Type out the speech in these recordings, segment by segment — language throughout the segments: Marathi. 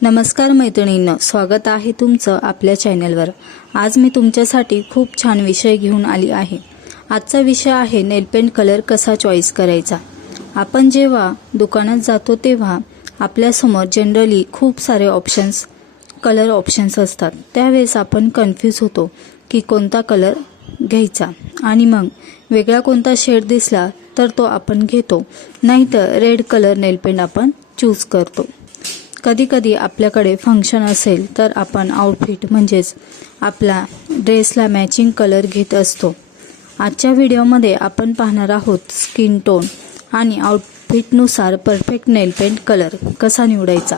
नमस्कार मैत्रिणींनो, स्वागत आहे तुमचं आपल्या चॅनलवर। आज मी तुमच्यासाठी खूप छान विषय घेऊन आली आहे। आजचा विषय आहे नेल पेंट कलर कसा चॉईस करायचा। आपण जेव्हा दुकानात जातो तेव्हा आपल्या समोर जनरली खूप सारे कलर ऑप्शन्स असतात। त्यावेळेस आपण कन्फ्यूज होतो की कोणता कलर घ्यायचा आणि मग वेगळा कोणता शेड दिसला तर तो आपण घेतो, नाहीतर रेड कलर नेल पेंट आपण चूज करतो। कधी कधी आपल्याकडे फंक्शन असेल तर आपण आउटफिट म्हणजेच आपला ड्रेसला मॅचिंग कलर घेत असतो। आजच्या व्हिडिओमध्ये आपण पाहणार आहोत स्किन टोन आणि आउटफिटनुसार परफेक्ट नेल पेंट कलर कसा निवडायचा।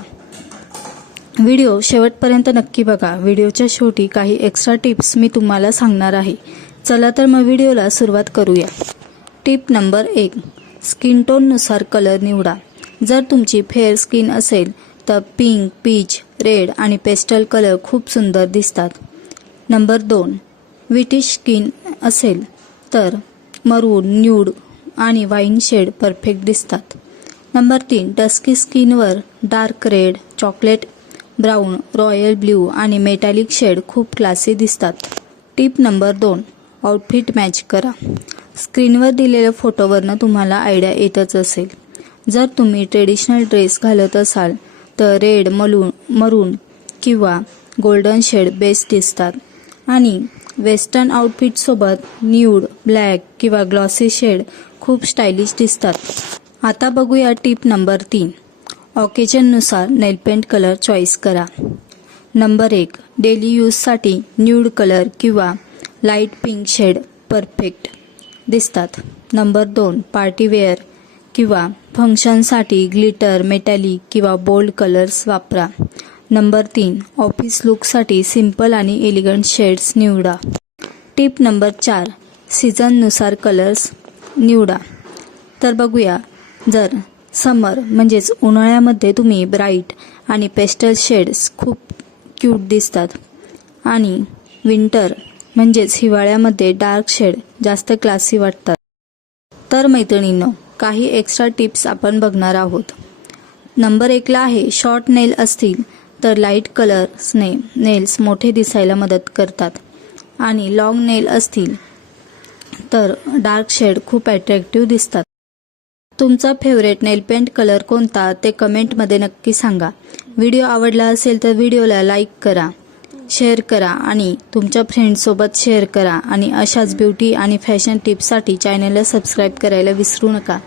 व्हिडिओ शेवटपर्यंत नक्की बघा। व्हिडिओच्या शेवटी काही एक्स्ट्रा टिप्स मी तुम्हाला सांगणार आहे। चला तर मग व्हिडिओला सुरुवात करूया। टिप नंबर 1, स्किन टोननुसार कलर निवडा। जर तुमची फेअर स्किन असेल तर पिंक, पीच, रेड आणि पेस्टल कलर खूप सुंदर दिसतात। नंबर 2, व्हिटिश स्किन असेल तर मरून, न्यूड आणि वाईन शेड परफेक्ट दिसतात। नंबर 3, डस्की स्किनवर dark red, chocolate brown, royal blue आणि मेटॅलिक शेड खूप क्लासी दिसतात। टिप नंबर 2, आउटफिट मॅच करा। स्क्रीनवर दिलेल्या फोटोवरनं तुम्हाला आयडिया येतच असेल। जर तुम्ही ट्रेडिशनल ड्रेस घालत असाल तर रेड, मरून किंवा गोल्डन शेड बेस्ट दिसतात आणि वेस्टर्न आउटफिटसोबत न्यूड, ब्लॅक किंवा ग्लॉसी शेड खूप स्टायलिश दिसतात। आता बघूया टिप नंबर 3, ऑकेजननुसार नेल पेंट कलर चॉईस करा। नंबर 1, डेली यूजसाठी न्यूड कलर किंवा लाईट पिंक शेड परफेक्ट दिसतात। नंबर 2, पार्टी वेअर किंवा फंक्शनसाठी ग्लिटर, मेटॅलिक किंवा बोल्ड कलर्स वापरा। नंबर 3, ऑफिस लुकसाठी सिंपल आणि एलिगंट शेड्स निवडा। टिप नंबर 4, सीझननुसार कलर्स निवडा। तर बघूया, जर समर म्हणजेच उन्हाळ्यामध्ये तुम्ही ब्राईट आणि पेस्टल शेड्स खूप क्यूट दिसतात आणि विंटर म्हणजेच हिवाळ्यामध्ये डार्क शेड जास्त क्लासी वाटतात। तर मैत्रिणींनो, काही एक्स्ट्रा टिप्स आपण बघणार आहोत। नंबर 1 ला आहे, शॉर्ट नेल असतील तर लाईट कलर्सने नेल्स मोठे दिसायला मदत करतात आणि लॉंग नेल असतील तर डार्क शेड खूप अट्रॅक्टिव्ह दिसतात। तुमचा फेवरेट नेल पेंट कलर कोणता ते कमेंटमध्ये नक्की सांगा। व्हिडिओ आवडला असेल तर व्हिडिओला लाईक करा, शेअर करा आणि तुमच्या फ्रेंड्ससोबत शेअर करा आणि अशाच ब्युटी आणि फॅशन टिप्ससाठी चॅनलला सबस्क्राईब करायला विसरू नका।